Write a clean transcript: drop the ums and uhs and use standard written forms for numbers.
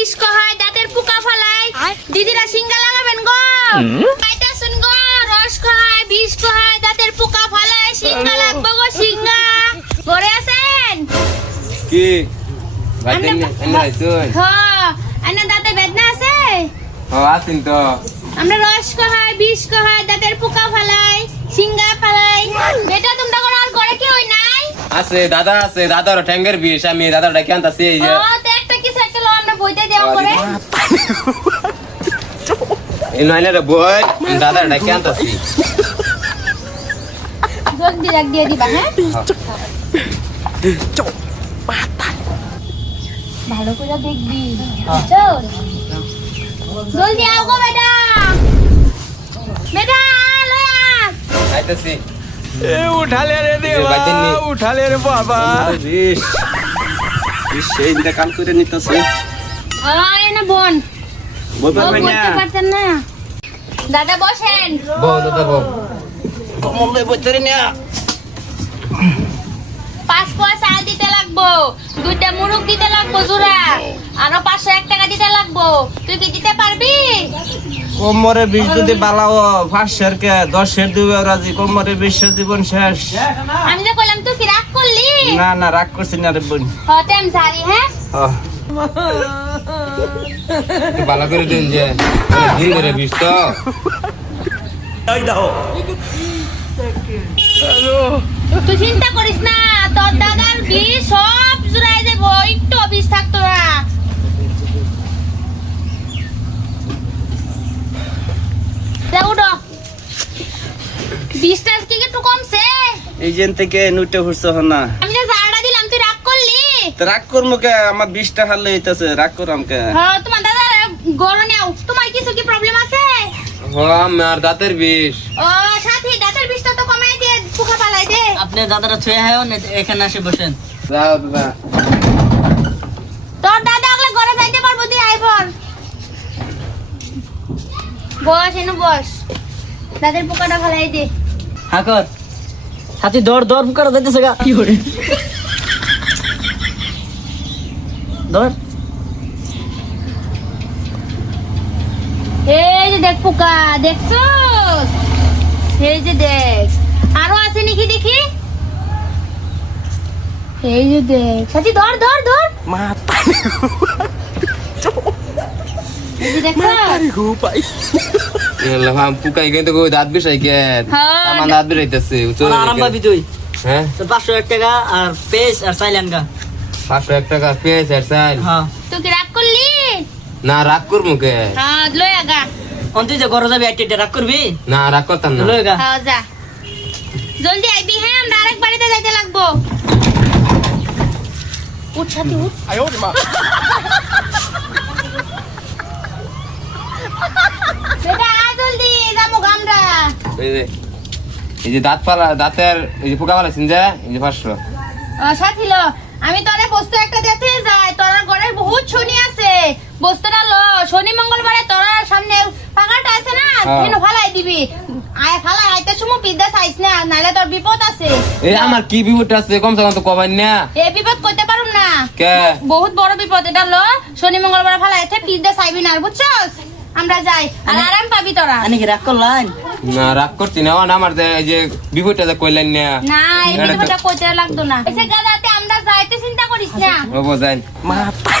বিষ কহায় দাঁতের পোকা ফালায় দিদিরা সিঙ্গা লাগাবেন গো পাইতা শুন গো রস কহায় বিষ কহায় দাঁতের পোকা ফালায় সিঙ্গা লাগবো গো সিঙ্গা ঘরে আছেন কি বাইতে এনে আইছুন হ্যাঁ আইনা দাঁতে বেদনা আছে আছেন তো আমরা রস কহায় বিষ কহায় দাঁতের পোকা ফালায় সিঙ্গা ফালায় বেটা তোমরা করে আর ঘরে কি হই নাই আছে দাদার ঠ্যাঙ্গের বিষ আমি দাদার ডাকে আনতাছি এই যে ও তো একটা কিছু একটা লো আমরা বইতে দেও করে এই নয়নের বই দাদার ডাকে আনতাছি জলদি রাখ দিয়ে দিবা হ্যাঁ ভালো করে দেখবি চল জলদি আও গো বেটা বেটা লয় আস আইতাছি এ উঠালে রে দেবা উঠালে রে বাবা সেই দিকে কাল করে নিতেছে এনে বোন বই পারবেন না বলতে পারতেন না দাদা বসেন বউ দাদা বউ মল্লে বইতরি না 5 পোয়া চাল দিতে লাগবো 2টা মুরগ দিতে লাগবো জোড়া আরো 501 টাকা দিতে লাগবো তুই কি দিতে পারবি কোমরে 20 যদি বালাও 5 কে 10 দিবে রাজি কোমরে 20 জীবন শেষ আমি যে কইলাম তুই কি রাগ করলি না রাগ করছি না রে বোন হতে আমি জানি হ্যাঁ একটু ভালো করে দিন যে দিন ধরে বিষ তো তুই চিন্তা করিস না তোর দাদার বিষ সব জুড়াই যাবো একটু বিষ থাকতো না উঠো বিষটা কি একটু কমছে এই জেন থেকে নুটে ফুরছ না আমি যে জাড়া দিলাম তুই রাগ করলি তো রাগ করমু কে আমার 20টা হারলে হইতাছে রাগ করাম কে হ্যাঁ তোমার দাদা গরম নাও তোমার কিছু কি প্রবলেম আছে আমার দাঁতের বিষ ও সাথী দাঁতের বিষটা তো কমাই দিয়ে পোকা পালাই দে আপনি দাদারা ছুঁয়ে হয় এখানে আসে বসেন যাও দাদা তোর দাদা আগলে ঘরে যাইতে পারবো তুই আই পর বস এনু বস দাদের পোকাটা ফালাই দে হাকর সাথী দৌড় করে যাইতেছে গা কি করে দৌড় এই যে দেখ পোকা দেখছস এই যে দেখ আরো আছে নাকি দেখি এই যে দেখ সাথী ধর মাথা এই যে দেখছস এলাম পুকাই কিন্তু দাঁত বিষ আইকে হ্যাঁ। আমার দাঁত বিষ আইতাছে আরাম পাবি তুই হ্যাঁ তোর 501 টাকা আর পেস আর সাইলেন গা 501 টাকা পেয়েছে আর চাল হ্যাঁ তুই কি রাগ করলি না রাগ করবো কে হ্যাঁ লই আগা অন্তি যে ঘরে যাবি আইটে রাগ করবি না রাগ করতাম না লয় গা হ্যাঁ যা জলদি আইবি হ্যাঁ আমরা আরেক বাড়িতে যাইতে লাগবো উঠ সাথী উঠ বেটা আয় জলদি যাবো আমরা এই যে দাঁতের এই যে পোকা পালাইছেন যে এই যে 500 সাথী লো আমি তোরে বস্তু একটা দিতে যাই তোর ঘরে বহুত শনি আছে বস্তুটা লো শনি মঙ্গলবারে তোর সামনে পাকাটা আছে না হ্যাঁ। কেন ফালাই দিবি আয় ফালাই আইতে সময় বিদ্যা চাইছ না নাইলে তোর বিপদ আছে এই আমার কি বিপদ আছে কমসে কম তো কবাই না এ বিপদ করতে পারুম না কে বহুত বড় বিপদ এটা লো শনি মঙ্গলবার ফালাইতে বিদ্যা চাইবি না বুঝছস আমরা যাই আর আরাম পাবি তোরা আনি কি রাগ করলেন না রাগ করছি না আমার এই যে বিপদটা যে কইলেন না না এই বিপদটা কইতে লাগতো না এসে গাদাতে আমরা যাইতে চিন্তা করিস না ও বোঝাই মাথা